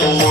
Oh.